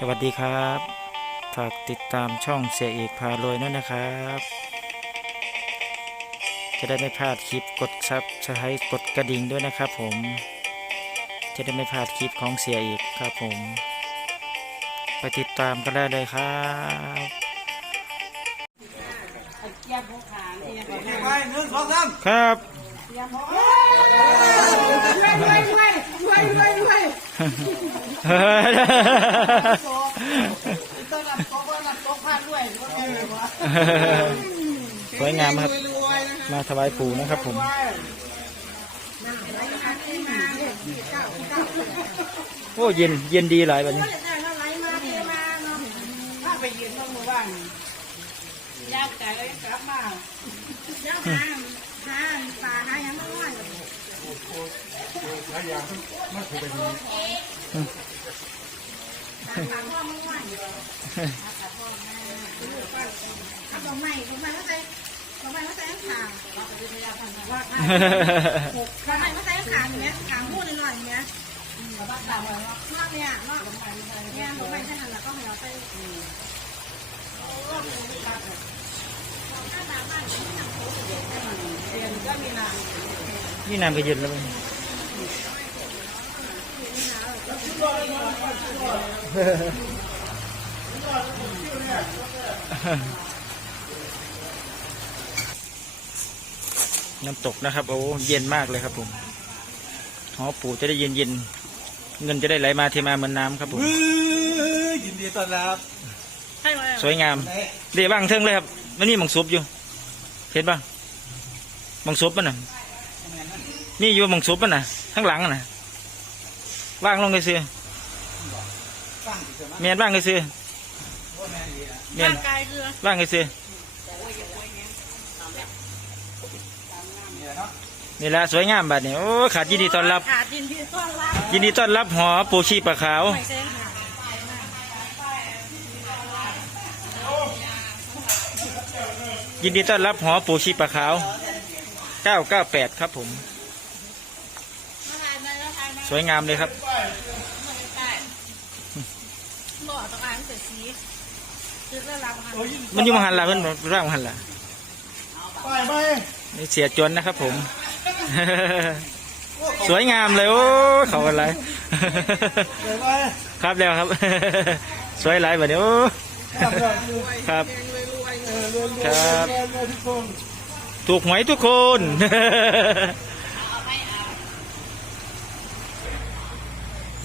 สวัสดีครับ ฝากติดตามช่องเสียเอกพารวยด้วยนะครับ จะได้ไม่พลาดคลิปกดซับสไครต์กดกระดิ่งด้วยนะครับผม จะได้ไม่พลาดคลิปของเสียเอกครับผม ไปติดตามกันได้เลยครับไปหนึ่งสองสามครับต้นลำโต๊ะต้นลำโต๊ะพาดด้วยก็แค่ไหนวะ สวยงามครับ มาถวายปู่นะครับผมโอ้เย็นเย็นดีหลายแบบนี้ไปยืนมือว่างยากใจเลยกลับมา เอาตัวใหม่ตัวใหม่มาใส่ตัวใหม่มาใส่ข้างขางตัวใหม่มาใส่ข้าขางอย่างเงี้ยขางพูหน่อยอย่างเงี้ยนอกเนี่ยนอกเนี่ยตัวใหม่แค่นั้นแหละก็ไม่เอเรียนก็นนี่น้ำก็เย็นแล้วมั้ง น้ำตกนะครับ โอ้เย็นมากเลยครับผมหอปู่จะได้เย็นเย็นๆเงินจะได้ไหลมาเทมาเหมือนน้ำครับผมยินดีต้อนรับสวยงามเดี๋ยวบ้างเทิงเลยครับมันนี่มังซุปอยู่ เห็นป่ะมังซุปมันน่ะนี่อยู่มังซุปมันน่ะข้างหลังน่ะ ว่างลงไปซื้อเมียนว่างไปซื้อเมียนกายคือว่างไปซื้อนี่แหละสวยงามบัดนี้โอ้ขาดยินดีต้อนรับขาดินที่ต้อนรับยินดีต้อนรับหอปูชีปลาขาวไม่ใช่ค่ะยินดีต้อนรับหอปูชีปลาขาวเก้าเก้าแปดครับผม มาทานเลยแล้วทานมา สวยงามเลยครับหล่อตะการเสร็จสีคือเรื่องราวค่ะมันอยู่มหันละเพื่อนร่างมหันละไปไปนี่เสียจวนนะครับผม สวยงามเลยโอ้เขาอะไรเดี๋ยวไปครับแล้วครับ สวยหลายแบบนี้โอ้ครับครับครับเออรวยๆครับรวยๆทุกคนถูกหวยทุกคน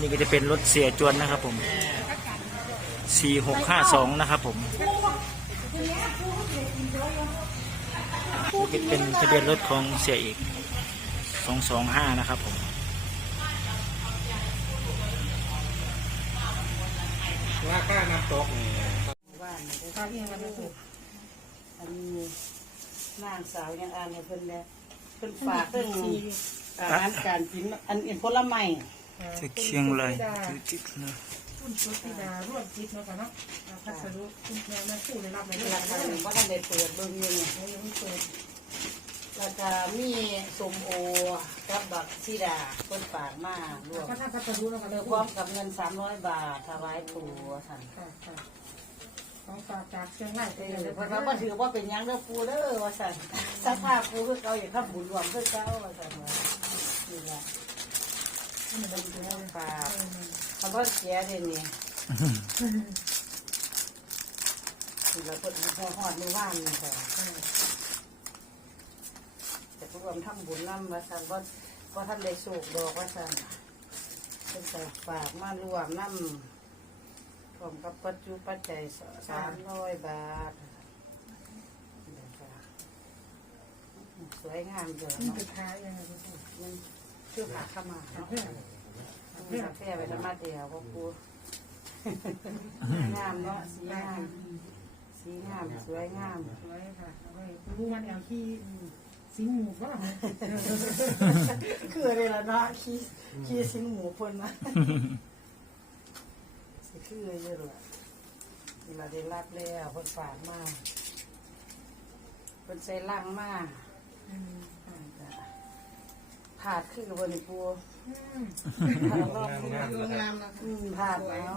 นี่ก็จะเป็นรถเสียจวนนะครับผม4652นะครับผมนี่เป็นทะเบียนรถของเสียอีก225นะครับผมราคาน้ำตกว่านเดี๋ยวเขาเรียกว่าลูกอันนี้นางสาวยังอ่านให้เพิ่นแล้วเพิ่นฝากเพิ่นอาหารการกินอันเป็นผลไม้ จะเคียงเลยติดๆนะคุณชุติดาร่วมคิดเนาะค่ะเนาะอ่าพัสดุคุณแม่แม่คู่ได้รับเลยราคาหนึ่งก็ท่านได้เปิดเบิ่งอยู่นี่เขายังไม่เปิดราคามีส้มโอกับบักซีดาเพิ่นฝากมาร่วมก็ถ้าพัสดุเนาะค่ะเด้อพร้อมกับเงิน300บาทถวายปู่ท่านค่ะค่ะของฝากจากเชียงรายไปเอเลอยเพิ่นว่าบ่ถือว่าเป็นหยังเด้อปู่เด้อว่าซั่นสภาพปู่คือเก่าอย่างครับบุญรวมคือเก่าว่าซั่นว่านี่ล่ะเป็นเงินฝาเขาบ่เสียเด้นี่คือเราเปิดพอหอดในว่านนี่ค่ะแต่พวกเราทำบุญน้ำว่าสันว่าว่าท่านได้สูกดอกว่าสันเป็นใส่ฝากมารวมน้ำพร้อมกับปัจจุปัจจัยสามร้อยบาทสวยงามเดี๋ยวมันเนาะสุดท้ายยังไงคุณผู้มัน ชื่อผาเข้ามาเนาะมีกาแฟไปละมาเดียวพ่อปูงามเนาะสีงามสีงามสวยงามสวยค่ะเอาไว้รู้มันแอลที่สิงหมูฝรั่งคืออะไรล่ะเนาะขี้ขี้สิงหมูพ่นมาสิคือเยอะเลยนี่เราได้รับแล้วเพิ่นฝากมาเพิ่นใส่ลังมาอืม ผาดคือบนปูอืมผาดรอบนี้งามนะอืมผาดแล้ว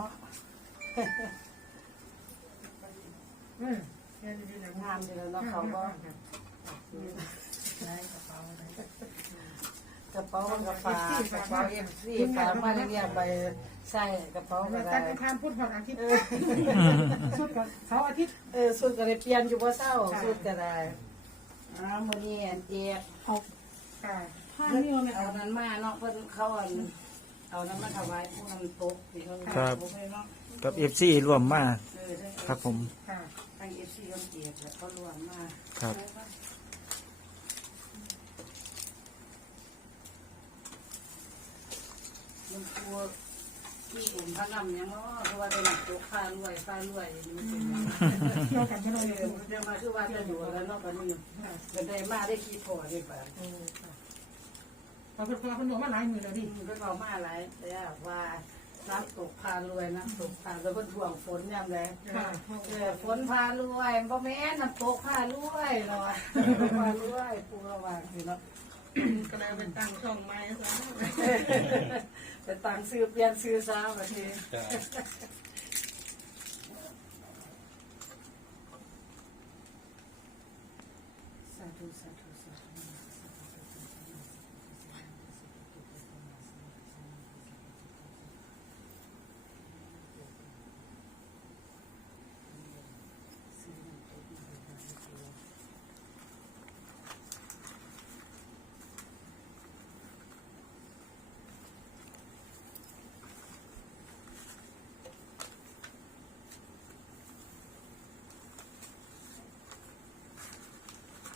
อืมแค่นี้นะงามอยู่แล้วเนาะเขาบ่กระเป๋ามันก็ฝากกระเป๋าเอ็มซีฝากมาเรียกไปใส่กระเป๋าก็ตัได้ดไปทานพุทธอาทิตย์สุดกับเสาร์อาทิตย์เออสุดก็เลยเปลี่ยนอยู่บ่เศร้าสุดก็ได้อ้าวมื้อนี้อันเจี๊ยบค่ะ ผ้านี่มันเอานั้นมาเนาะเพิ่นเขาอันเอานั้นมาถวายผู้นำตกที่เพิ่นครับตกให้เนาะกับเอฟซีรวมมาเออได้ครับผมค่ะทาง FC ก็เจี๊ยบแล้วเขารวมมาครับมันกลัวที่อุ่มพระนำยังเนาะเพราะว่าได้หนักตัวค่ารวยค่ารวยมันเป็นหยังเรากันไม่เอได้เลยอเดี๋ยวมาคือว่าจะอยู่แล้วเนาะบัดนี้ก็ได้มาได้ขี้พอได้ป่ะเราเป็นคนคนหนูมาหลายมือแล้วดิอืมก็เอามาหลายแต่ว่าน้ำตกพารวยน้ำตกพาแล้วเพิ่นท่วงฝนยามใดค่ะเออฝนพารวยบ่แม่นน้ำตกพารวยเนาะพารวยปูระวังสิเนาะก็เลยเป็นตั้งช่องไม้ซะไปตั้งซื้อเปลี่ยนซื้อซะบัดนี้ สาธุสาธุสาธุ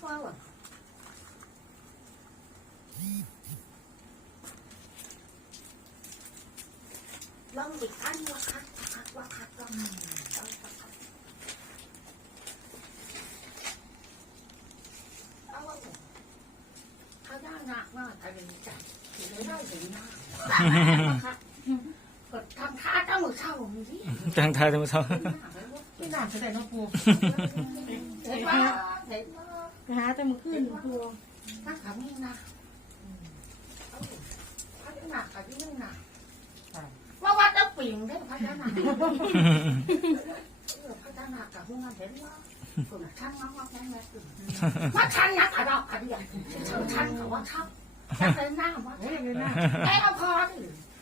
ว้าวลองอีกอันว่าคักคักว่าคักว่าเอาว่าถ้าย่าหนักมากอะไรจัดถึงได้ถึงหน้าก็ทำท่าตั้งมือเช่ามือที่จังทายทั้งหมดไม่น่าจะได้น้องปู เห็นว่าเห็นว่า ไปหาแต่มือขึ้นครู ถ้าทำนี่นะถ้าหนักกับที่นี่นะว่าว่าจะ ปิ่งได้พัฒนาพัฒนากับพวกนั้นเห็นว่าคนช่างมากว่าแม่แม่ตื่นว่าช่างนักอะดอกอะเดียช่างเขาว่าช่างช่างเป็นหน้าว่าเฮ้ยเลยนะแม่พอดิ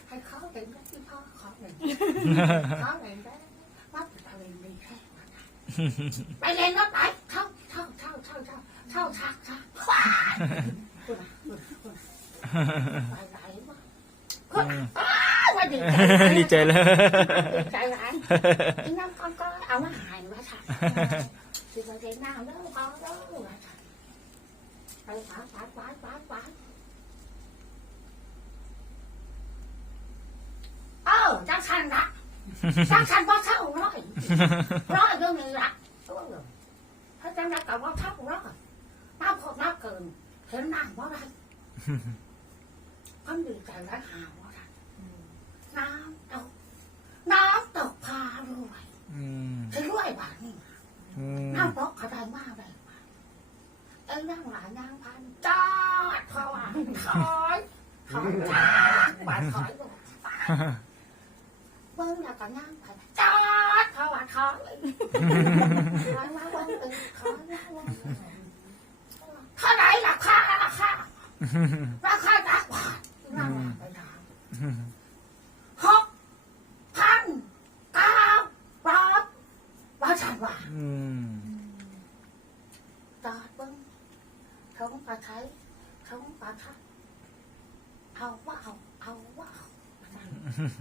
ให้เขาเห็นได้ที่พ่อเขาเห็นเขาเห็นได้ว่าจะเรียนดีแค่ไหนไปเรียนรถไหนเช่าเช่าเช่าเช่าเช่าเช่าชักชักไปไหนวะ ว่าดีใจดีใจเลยดีใจร้ายที่น้ำก้อนก็เอามาหายว่าชักที่เราเรียนหน้าแล้วเขาแล้วว่าชักไปฝาฝาฝาฝาฝาเออจังสันละจังสันว่าเท่าร้อยร้อยเรื่องนี้ละตัวเดียวถ้าจังได้กับว่าเท่าร้อยน้ำพอน้ำเกินเห็นน้ำว่าไรคนดีใจและหาว่าไร น้ำตกน้ำตกพารวยอืมที่รวยบาทนี่อืมน้ำตกกระไดมากเลยไอ้นั่งหลายนางพันจอดถอยถอยถอยจ้าบาทถอยลงเบิ้งแล้วก็นั่งไปจอดเขาว่าเขาเลยร้อยมาเบิ้งเป็นเขานั่งว่าเท่าไหร่ราคาราคาราคาจักบาทนั่งว่าไปถามหกพันเก้าร้อยว่า ฉันว่าอืมจอดเบิ้งท้องปลาไทยท้องปลาทัดเอาว่าเอาเอาว่าเอา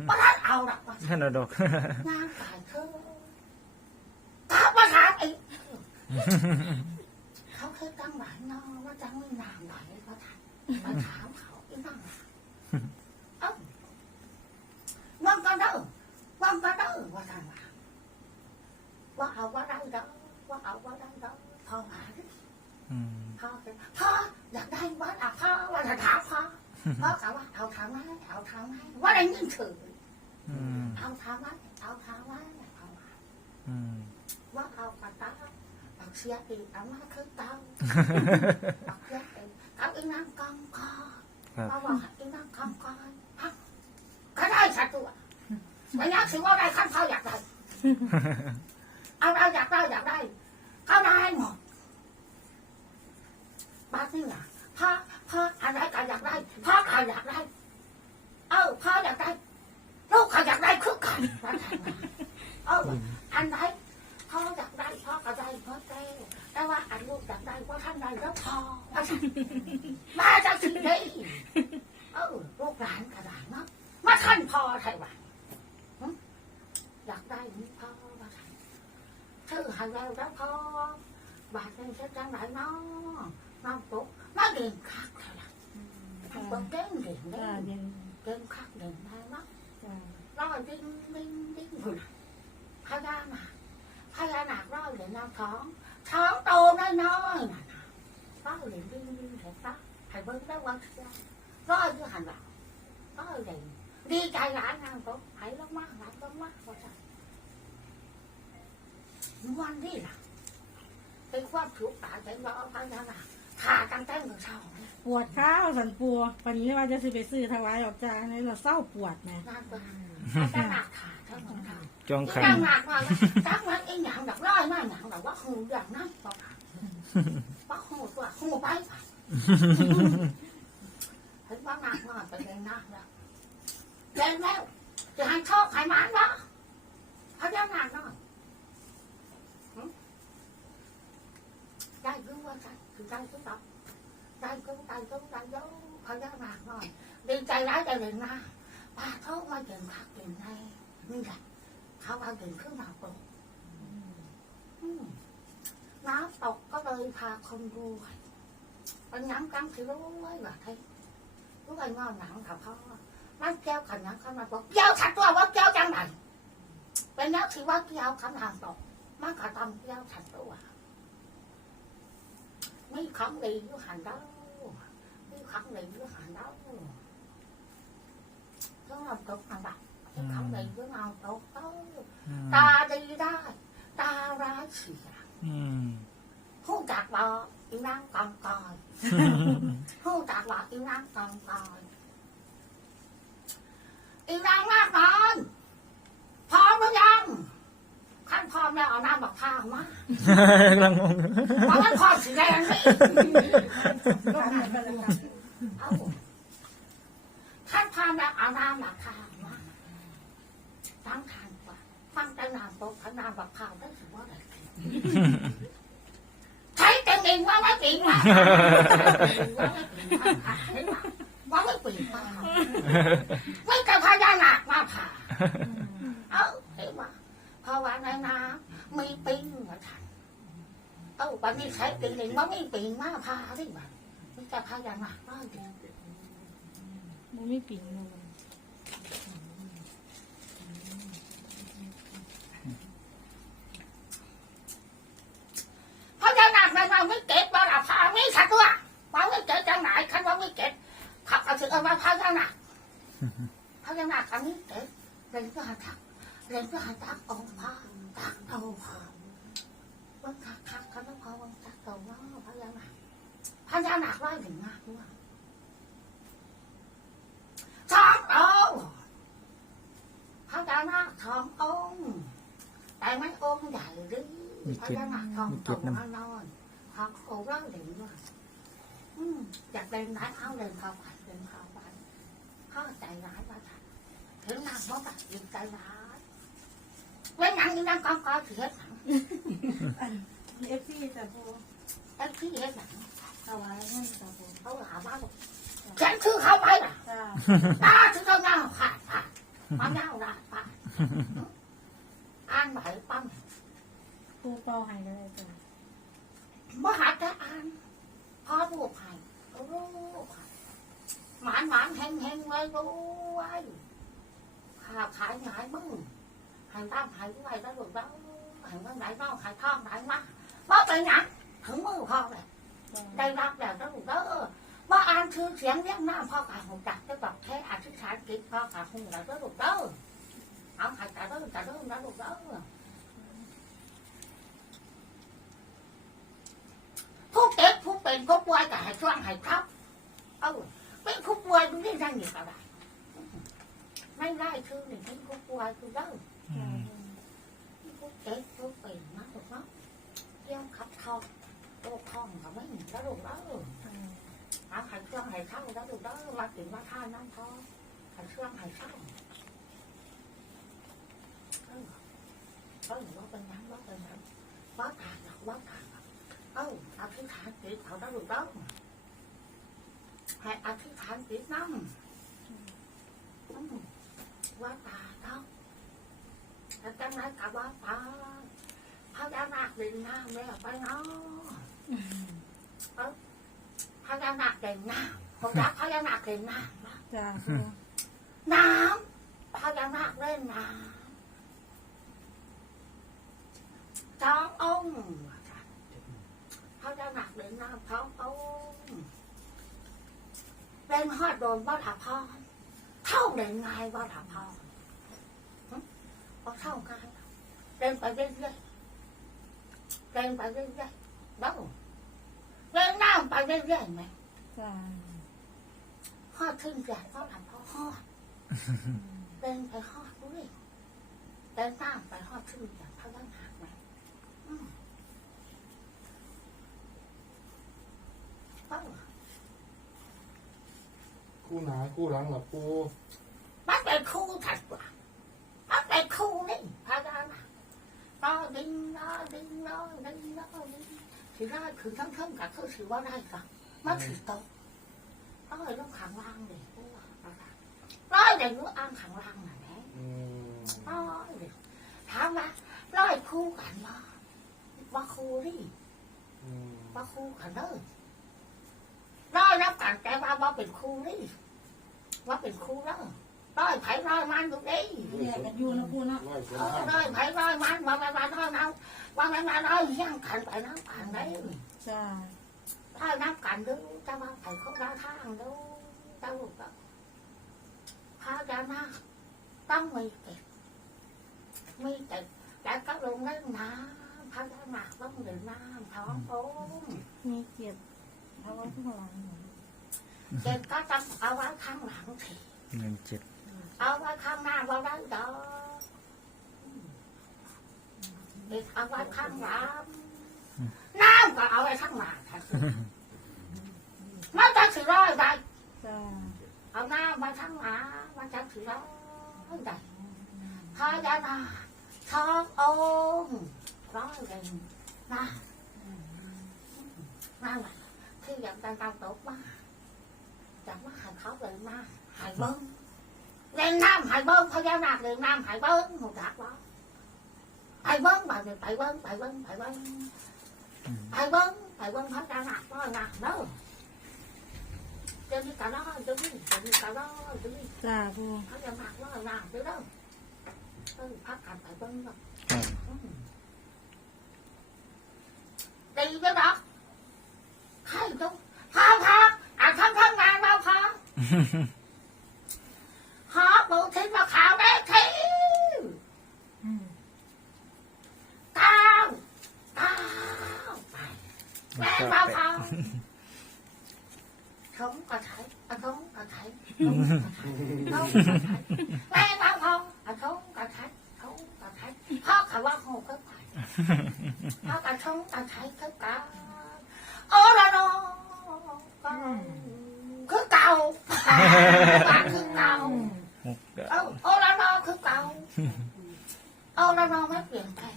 ว่าทัดเอาหรอกว่าท่านเอาดอกงานฝ่ายเธอถามว่าถามอีกเขาเคยตั้งหลายนอว่าจังไม่นานไหนก็ถามมาถามเขาอีกนั่งเอ้าว่างกันเด้อว่างกันเด้อว่าทางว่า ว่าเอาว่าได้เด้อว่าเอาว่าได้เด้อพอหาดิอืมพ่อเป็นพ่ออยากได้วัดอะพ่อว่าจะถามพ่อพ่อเขาว่าเอาทางไหนเอาทางไหนว่าได้ยินถืออืมเอาทางไหนเอาทางไหนเอามาอืมว่าเอาปากตาเอาเสียอีกเอามาคือเตาเอาเสียอีกเอาอีนั่งกองคอครับเอาว่าอีนั่งกองคอฮะก็ได้สักตัวไม่อยากถือว่าได้ขั้นเขาอยากได้เอาเราอยากได้อยากได้ก็ได้หมดบ้านนี่นะพ่อพ่ออะไรก็อยากได้พ่อก็อยากได้ เออพ่ออยากได้ ลูกก็อยากได้คือกันว่าซั่นนะเอออันไหนพ่ออยากได้พ่อก็ได้พ่อแก้วแต่ว่าอันลูกอยากได้ว่าท่านได้แล้วพอว่าซั่นมาจากสิ่งนี้เออลูกหลานก็ได้เนาะมาท่านพอไทยว่าอยากได้นี่พ่อว่าซั่นชื่อให้แล้วแล้วพอบาทนึงจะจังไหนเนาะน้ำปุ๊กมาเด่นคักเท่าไหร่น้ำปุ๊กเด่นเด่นเด่ จ้าน เย็น เด่นคักเด่นได้เนาะ จ้า ร้อยดิ้งดิ้งดิ้งหุ่นพญานาคพญานาคร้อยเหรียญน้ำท้องท้องโตน้อยๆน่ะนะร้อยเหรียญดิ้งดิ้งเห็นปะให้เบิ้งได้วันเดียวร้อยอยู่หันหลังร้อยเหรียญดีใจหลานนางโตหายลงมาหลานลงมาว่าจะวันนี้ล่ะเป็นความถูกตาใจ ว่าพญานาคขาตั้งแต่เมื่อเช้าเนี่ยปวดข้าวสันปัววันนี้ว่าจะสิไปซื้อถวายออกจากในเราเศร้าปวดแม่นานกว่าพญานาคขาเท่านั้นเท่าจองขันั่นงหนักมาจักมันไอ้หยังดักร้อยมาหยังดักว่าหูอย่างนั้นบอกว่าหูตัวหูไปเห็นว่าหนักมาไปเองนักแล้วเล่นแล้วจะให้ชอบให้มันวะเขาจะหนักหน่อยได้รู้ว่าใจ ใจก็ตับใจก็ใจก็ใจก็พยามากหน่อยดึงใจร้ายใจเด่นมาป้าท้องมาเด่นพักเด่นไนนี่แหละเขาเอาเด่นขึ้นมาปกน้ำตกก็เลยพาคนดูเป็นน้ำกลางคือรู้ไว้แบบทีรู้ไอย่าหนังเขาเขามันแก้วขันนั้เขามาบอกแก้วขัดตัวว่าแก้วจังไหนเป็นนัวถือว่าแก้วขันหางตกมากก็ทำแก้วขัดตัว mấy không đi với hành đâu mấy không đi với hành đâu nó làm tốt hàng bạc không đi với nào tốt đâu ตาดีได้ ตาร้ายเสียอืมหูจักบอกอีนางกองกอยหูจักบอกอีนางกองกอยอีนางมากนอนพร้อมหรือยัง ขั้นพร้อมแล้วเอาน้ำบักข้าวมากำลังงงเพราะมันพร้อมสีแดงนี่ก็หายไปแล้วค่ะเอาขั้นพร้อมแล้วเอาน้ำบักข้าวมาตั้งทานกว่าฟังแต่น้ำตกถ้าน้ำบักข้าวได้ถือว่าอะไรใช้แต่เองว่าไม่ปีนมาว่าไม่ปีนมาไม่กระพายานาคมาผ่าเอ้า เห็นว่าเพราะว่าในน้ำมีปีนมาทันเอ้าวันนี้ใช้ปีนเองว่าไม่ปีนมาผ่าที่บ้านมีกระพายานาคน้อยเดียวมันไม่ปิ่งเลยพญานาคในเราไม่เก็บว่าละพาไม่ขัดตัวว่าไม่เก็บจังไหนคันว่าไม่เก็บขับเอาถึงเอามาพญานาคพญานาคอันนี้เก็บเรียนก็หาทัก เรียนก็หาทักองค์พระทักเอาพระว่าทักทักเขาต้องพอว่าทักเอาว่าพญานาคพญานาคว่าถึงมากด้วยสององค์พญานาคสององค์แต่ไม่องค์ใหญ่หรือมีพเก็บญานาคทองมีตเก็บกน้มานอนเขาโอ้ร่างเด่นด้วยอืมอยากเดินร้ายเอาเดินเข้าไปเดินเข้าไปเขาใจร้ายว่าท่านถึงนางว่าแบบยิงใจร้าย เว้นหนังนี่นั่งกองกองเสียหนังเอฟซีจ้ะปัวไอ้ที่เห็นหนังถวายให้จ้ะปัวเขาหาว่าบอกแขนคือเขาไปน่ะจ้าตาถึงเราเงาขาดขาดมามเงาได้ปะอ่านไหวปั้มปูป้าให้เลยจ้ะมหาจะอ่านพ่อลูกให้ลูกให้หมานหมานแหงแหงไว้ด้วยข้าขายหงายมึง ให้ตั้งให้ด้วยแล้วลูกแล้วให้เงินไหนเล่าให้ทองไหนมาบ่เป็นหยังถึงมือพ่อเลยจ้าได้รับแล้วแล้วลูกเด้อว่าอ่านคือเสียงเรียกหน้าพ่อกาหูจักจะบอกแค่อธิษฐานกิจพ่อกาหูแล้วแล้วลูกเด้อเอาให้จ่าเด้อจ่าเด้อแล้วลูกเด้อผู้เก็บผู้เป็นผู้ป่วยก็ให้ช่วงให้ครับเออเป็นผู้ป่วยมันได้ยังอยู่อะไรไม่ได้คือหนึ่งเป็นผู้ป่วยคือเด้อ เจ๊ทุกปีมากถูกเนาะเยี่ยมคับเข้าโตท่องกับไม่หนีแล้วลูกเด้อหาไข่เครื่องไข่เข้าแล้วลูกเด้อมาถึงมาท่านั่งท้อไข่เครื่องไข่เข้าเออเออว่าเป็นน้ำว่าเป็นน้ำว่าขาดว่าขาดเอ้าอาทิษฐานจิตเขาได้ลูกเด้อให้อาทิษฐานจิตนั่งว่าตาเด้อ thứ thản chỉ năm quá tà đâu ở trong này cả quá tà พญานาคเด่นหน้าแม่ไปเนาะเออพญานาคเด่นหน้าผมรักพญานาคเด่นหน้าจ้าปูน้ำพญานาคเล่นน้ำท้ององค์พญานาคเด่นน้ำท้ององค์เล่นฮอดโดนวัดาพรเท่าเด่นไงวัดาพร ว่าเท่ากันเล่นไปเรื่อยๆเล่นไปเรื่อยๆบ้าเล่นน้ำไปเรื่อยๆไหมจ้าฮอดขึ้นใหญ่ก็ทำพ่อฮอดเล่นไปฮอดด้วยเล่นน้ำไปฮอดขึ้นใหญ่เขาต้องหักไหมอืมบ้าคู่หนาคู่หลังหลับปู bắt เป็นครู thật quả bắt เป็นครูนี่พาราน่ะ nó đi nó đi nó đi nó đi thì ra คือทั้งทั้งกับคือถือว่าได้ก่อนมันถือโต nó ở trong hàng lang để nói để nó ăn hàng lang này nè อืม nói để thảo mà nói khu cảnh mà ba khu đi อืม ba khu cảnh đó nói nó cảnh cái ba ba เป็นครู đi ba เป็นค รู đó nói phải nói man được đi แยกกันอยู่นะปูเนาะร้อยสอง Ờ, พัน nói phải nói man mà mà mà nói đâu mà mà mà nói dân cảnh phải nói cảnh đấy จ้าถ้านับกันดูจะว่าใส่เขาได้ทางดูจะรู้ก็พระยานาคต้องมีเก็บมีเก็บแล้วก็ลงเล่นน้ำพระยานาคต้องเดินน้ำท้องโป่งมีเก็บเอาไว้ข้างหลังเก็บก็ต้องเอาไว้ข้างหลังสิหนึ่งเจ็ด เอาไว้ข้างหน้าว่าได้ดอกเด็กเอาไว้ข้างหลังน้ำก็เอาไว้ข้างหน้าค่ะมันจะสิร้อยได้จ้าเอาหน้ามาทั้งหนามาทั้งถือแล้วได้พายานาทององค์ร้อยเลยนะนั่นแหละที่อยากดังดังตกมาอยากมาหายเขาเลยมาหายเบิ้ง เล่นน้ำหายเบิ้งพญานาคเล่นน้ำหายเบิ้งหัวจักว่าหายเบิ้งไปไปเบิ้งไปเบิ้งไปเบิ้งไปเบิ้งไปเบิ้งพญานาค มือทิ้งมาขาแม่ทิ้งก้าวก้าวไปแม่เบาเบาท้องก็ไถอาท้องก็ไถท้องก็ไถท้องก็ไถแม่เบาเบาอาท้องก็ไถท้องก็ไถพ่อขาว่าหูก็ไปพ่อขาท้องก็ไถก็กาวโอ้ละน้องคือเก่าคือเก่า ก้า ô ô là nó cứ cầu ô là nó mới biển thầy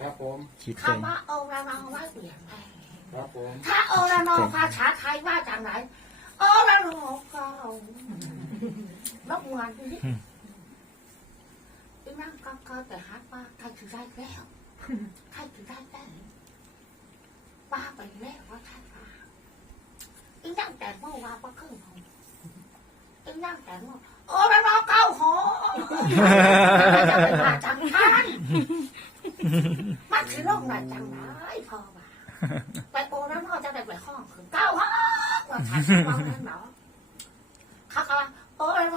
ครับผมขีดคเต็มำว่าโอราโนไม่เปลี่ยนแปลงครับผม ถ้าโอราโนภาษาไทยว่าจากไหนโอราโนก็นกงานที่นี่ที่นั่งก็ก็แต่ฮักว่าใครถือได้แล้วใครถือได้แล้วป้าไปแล้วว่าใช่ป้าอีนั่งแต่เมื่อวานก็ครึ่งหงอีนั่งแต่เมื่อ โอราโนเก้าหงจะไปมาจังทันมันคือโรคหนักจังไรพอว่าไปโอนั้นเขาจะได้ไปห้องคือเก้าห้องว่าถ่ายเรานั่นเนาะเขาก็ว่าโอโร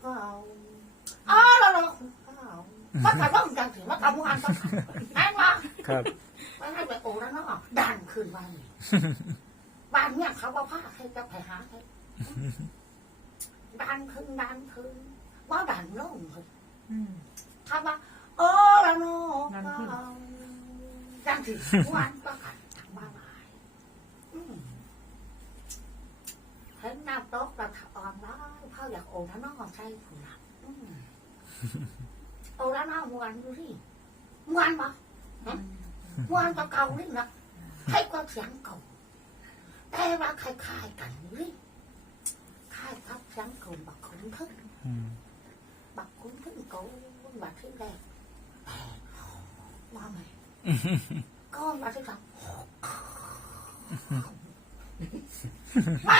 เก้าอ๋อโรโรเก้ามันก็ต้องจังถึงมันกำวันก็แม่นมาครับไม่ให้ไปโอนั้นเนาะดันคืนวันบ้านเนี่ยเขาว่าผ้าให้จะไปหาให้ ดันขึ้นดันขึ้นว่าดังลงเลยคำว่าโอ้ละโนดังที่วันประกาศทำงมาลายเห็นหน้าโต๊ะเระถออนได้พ่ออยากโอละน้องใช่ผู้หลับโอละน้องมวนดูสิมวนปะมวนก็เก่านี่นะให้ก็เสียงเก่าแต่ว่าคล้ายๆกันนี่คล้ายครับ เสียงเก่าบักคุ้นทึกอืมบักคุ้นทึกเก่าบักที่แรกว่าไงก็มาที่สองไม่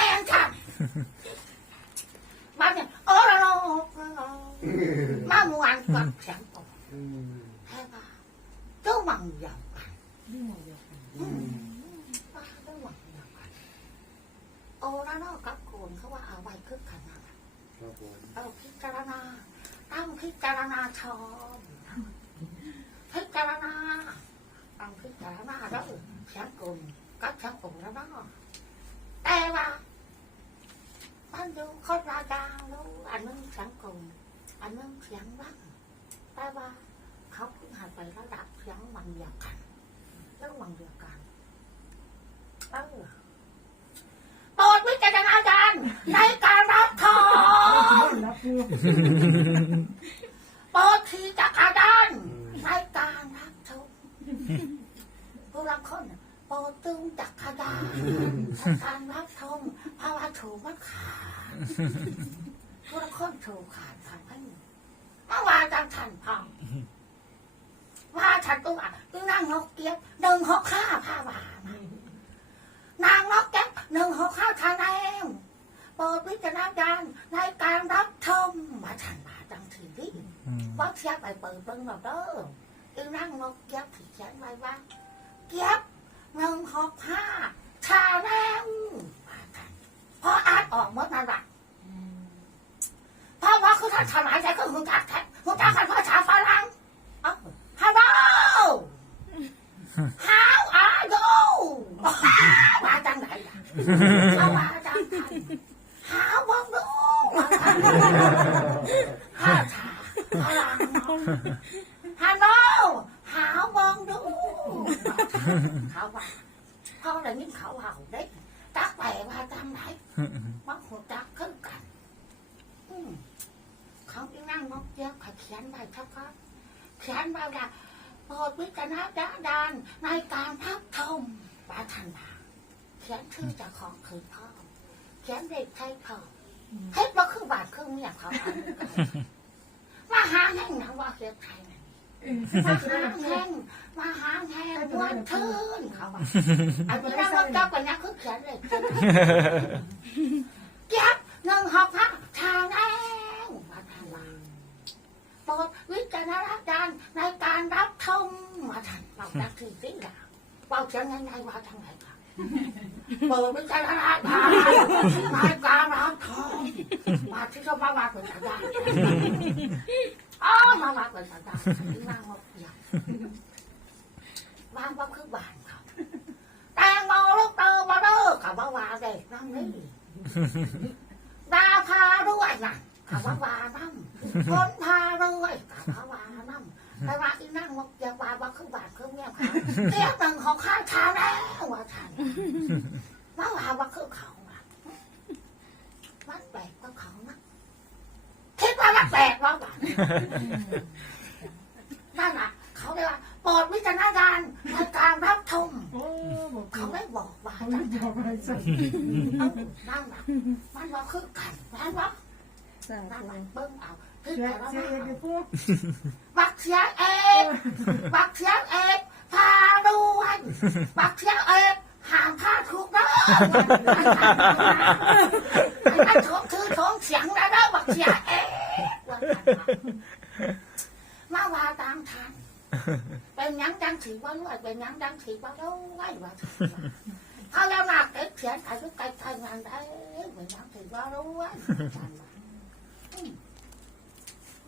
ครับผมเอาพิจารณาตั้งพิจารณาชอบพิจารณาตั้งพิจารณาแล้วเสียงโกนก็เสียงโกนแล้วเนาะแต่ว่ามันอยู่คนละดาวแล้อันนึงเสียงโกนอันนึงเสียงบ้างแต่ว่าเขาเพิ่งหันไประดับเสียงวันเดียวกันแล้ววันเดียวกันเออ ฮึ่ม How are you มาจังไหนล่ะเอามาจังไหน How are you ข้าชาพลัง Hello How are you เขาว่าเขาได้ยินเขาเห่าได้จักแปลว่าจังไหนมันหัวจักขึ้นกันอืมเขาที่นั่งนกเจี๊ยบเขาเขียนไว้ชักครับ เขียนไว้ว่าโปรดวิจารณญาณในการรับชมปาทันบาเขียนชื่อเจากของคือพ่อ เขียนเด็กใช่พ่อเฮ็ดว่าคือบาทครึ่งเนี่ยเขาเอามาหาแห่งนะว่าเฮ็ดไทยน่ะ มาหาแห่งมาหาแห่งวันทื่นเขาว่าอันนี้นั่งรถจับกันนะคือเขียนเลยเก็บหนึ่งหกพักทางแองมาทางว่าโปรดวิจารณญาณในการรับชมมาทันเราจักทีสิล่ะเบาเสียงยังไงว่าทางไหนครั บโปรดวิจารณญาณในการรับชมมาที่เขามาว่าเป็นสัญญาณอ๋อมาว่าเป็นสัญญาที่นั่งมาเปียกวางว่าคือบานเขาแตงโมลูกเตอมาเด้อกับว่าว่าเด็กนั่งนี่ดาพาด้วยนะกับว่าว่านั่งคนพาเลยกับพาวานั่ง แต่ว่าอีนั่งมกอยากว่าว่าคือบาทคือเมียเขาเตี้ยหนึ่งของข้าชาแล้วว่าฉันว่าว่าว่าคือเขาอะมันแปลกกว่าเขานะคิดว่ามันแปลกว่าบ้านนั่นน่ะเขาเรียกว่าโปรดวิจารณญาณในการรับชมโอ้บอกเขาไม่บอกว่าเขาจัไม่งบอกอะไรสักเอ้านั่นน่ะมันว่าคือกันนั่นว่า จ้านั่นปูน่ะเบิ้งเอาพิเสียจารเสียณาเองเอาดิปูบักเสียเอกบักเสียเอกพาด้วยบักเสียเอกห่างค่าถูกนะไอ้ท้องคือท้องเสียงแล้วนะบักเสียเอกมาว่าตามทันเป็นหยังดังถือว่าด้วยเป็นหยังดังถือว่าด้วยว่าถ้าแล้วหนักเอ็กเสียถ่ายรูปไกลๆงานได้เป็นหยังถือว่าด้วย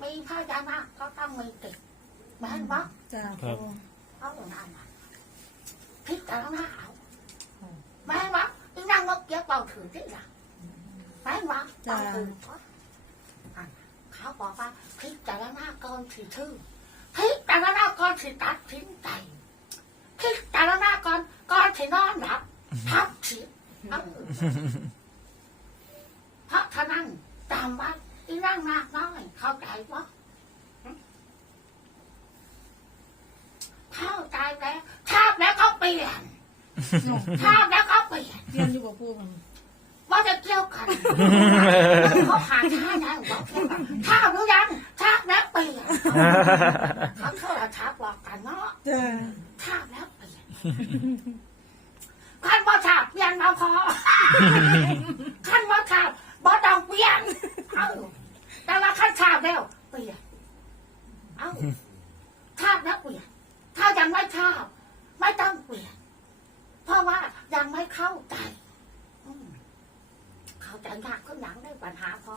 มีพญานาคก็ต้องมีติดแม่นบ่จ้าครัปูบเอาหน้ามาพิจารณาเอาแม่นบ่อีนั่งนกเกี้ยวเป่าถือที่หลังแม่นบ่เป่าถืออันเขาบอกว่าพิจารณาก่อนสิชื่อพิจารณาก่อนสิตัดสินใจพิจารณาก่อนก่อนสินอนหลับทับสิเอา เพราะฉะนั้นจำไว้ อีนั่งมากน้อยเข้าใจปะเข้าใจแล้วชาบแล้วก็เปลี่ยนชาบแล้วก็เปลี่ยนเรียนอยู่กับปูมันว่าจะเกี่ยวกันเขาผ่านชาได้บอกเกี่ยวกันชาบหรือยังชาบแล้วเปลี่ยนเขาโทรทัศน์บอกกันเนาะจ้าชาบแล้วเปลี่ยนขั้นว่าชาบเปลี่ยนมาพอขั้นว่าชาบบ่ต้องเปลี่ยนเอ้า แต่ว่าขั้นชาบแล้วเปลี่ยนเอ้าชาบแล้วเปลี่ยนถ้ายังไม่ชาบ ไม่ต้องเปลี่ยนเพราะว่ายังไม่เข้าใจอืมเข้าใจยากขึ้นหลังได้ปัญหาพอ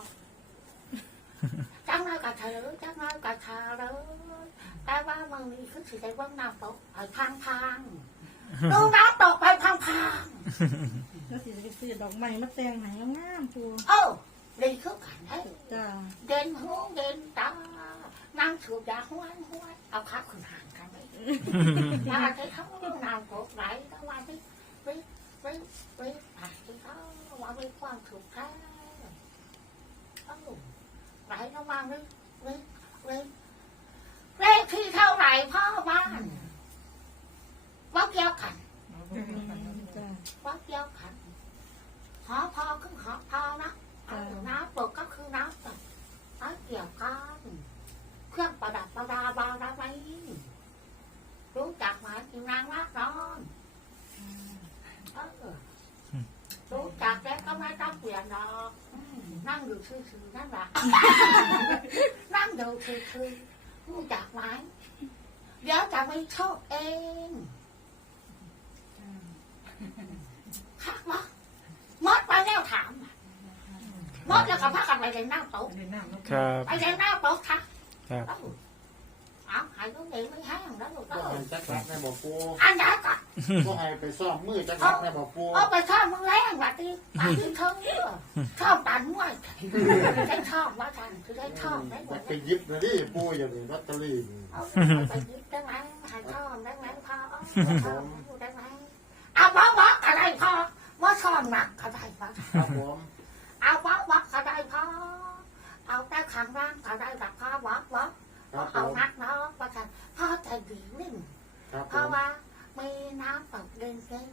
จังน้อยกับเธอจังน้อยกับเธอเลยแต่ว่ามึงนี่คือสิได้ว่างน้ำตกไปพังพังๆดูน้ำตกไปพังพังแล้วสิจะไปซื้อดอกไม้มาแต่งให้งามๆปูๆเอ้า ดีขึ้นกันได้จ้าเด่นหูเด่นตานั่งสูบยาห้วนห้วนเอาขาขึ้นห่างกันไปมาที่เขานำกดไหลทั้งวันที่ไปไปไปผ่านที่เขาว่ามีความถูกแท้เอ้าไหลทั้งวันเลยเลยเลยเลขที่เท่าไหร่พ่อบ้านว่าเกี่ยวกันจ้าว่าเกี่ยวกันหอพอคือหอพอนะเอา น้ำตกก็คือน้ำตกน้ำเกี่ยวกันเครื่องประดับประดาบาราไมรู้จักไหมอีนางรักนอนเออรู้จักแล้วก็ไม่ต้องเปลี่ยนหรอกอืมนั่งอยู่ซื่อๆนั่นแหละนั่งดูซื่อๆรู้จักไหมเดี๋ยวจะไม่โชคเองคักวะมดไปแล้วถามน่ะ มดแล้วก็พักกันไปเลยนั่งโต๊ะเดินหน้าเนาะครับ ไปเลยนั่งโต๊ะค่ะครับเอ้าเอาหายลูกเองไม่แห้งแล้วลูกก็เอ้ให้ยจักรักในบ่ปูอันไหนก่อนก็ให้ไปซ่อมมือจักรักในบ่ปูเอาไปชอบมึงแรงว่ะที่มาที่เธอเนี่ยชอบตันมวยได้ชอบว่าทันคือได้ชอบได้หมจะดไปยิบนะดิปูอย่างนี้ลอตเตอรี่นี่เอาไปยึดได้ไหมหายชอบได้ไหมพ่อชอบได้ไหมเอาว่าว่าอะไรพ่อว่าชอบหนักอะไรพ่อครับผม เอาว่าว่าอะไรพ่อเอาได้ขังร่างอะไรแบบพ่อว่าว่าครับผเอามนักเนาะว่าทันพ่อใจดีนิ่งครับเพผราะมว่ามีน้ำตกเด่น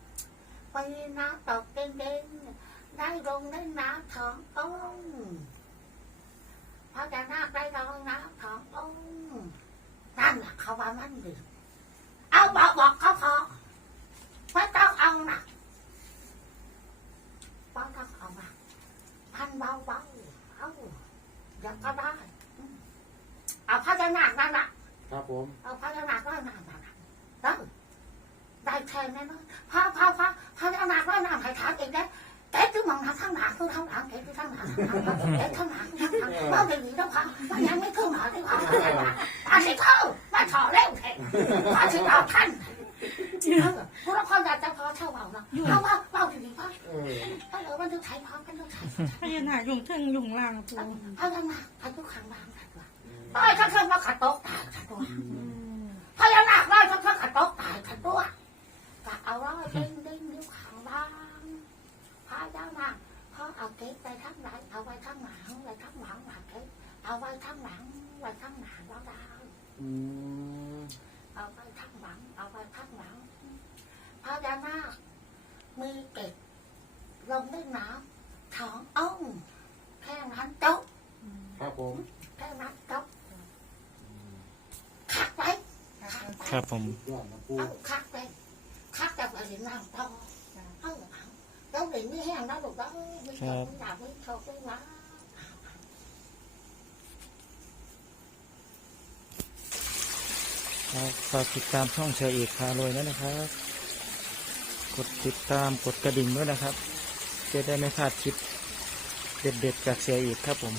ๆมีน้ำตกเด่นๆได้ลงได้น้ำท้ององค์พระจะนาคได้ลงน้ำท้ององค์นั่นแหละเขาว่ามันดีเอาบอกบอกเขาพอไม่ต้องเอาหนักไม่ต้องเอาหนักพัน เบาเบาๆเอาอย่างก็ได้อืมเอาพระจะนาคนั่นแหละครับผม เอาพญานาคว่ายน้ำมาเออได้แทนแน่นอนพาพาพาพญานาคว่ายน้ำใครถามเองได้แต่คือมองทางข้างหลังคือข้างหลังแต่คือข้างหลังแต่ข้างหลังข้างหลังว่าเดี๋ยวนี้ต้องพามันยังไม่ขึ้นหรอที่พาอาชิเข้ามาถอเร็วแทนอาชิเอาท่าน พวกเราคนอยากจะพอเช่าเบาเนาะเพราะว่าเบาถึงนี้พ่อเออเออมันต้องใช้พร้อมกันต้องใช้พญานาคยุงเทิงยุงล่างปูพญานาคพายุขังบางกันว่าต้อยข้างๆว่าขัดโต๊ะตายขัดตัวพญานาคได้ทั้งทั้งขัดโต๊ะตายขัดตัวกะเอาว่าเด้งเด้งนิ้วขางบ้างพญานาคพอเอาเก๊ไปทั้งไหนเอาไว้ทั้งหลังไว้ทั้งหลังหลังเก๊เอาไว้ทั้งหลังไว้ทั้งหลังแล้วดาว อืม เอาไว้ทั้งหลังเอาไว้ทั้งหลังพญานาคมีเก็บลงในน้ำท้องอ้องแค่นั้นจบ ครับผม แค่นั้นจบขักไว้ขักไว้ ครับผม ยอดนะปูเอาคักไปคักแต่ไปเห็นน้ำตองเอาเอาแล้วเห็นไม่แห้งแล้วลูกแล้วไม่ชอบไม่อยากไม่ชอบไม่ว่าครับฝากติดตามช่องเชียร์เอกพารวยด้วยนะครับ กดติดตามกดกระดิ่งด้วยนะครับ จะได้ไม่พลาดคลิปเด็ดๆจากเชียร์เอกครับผม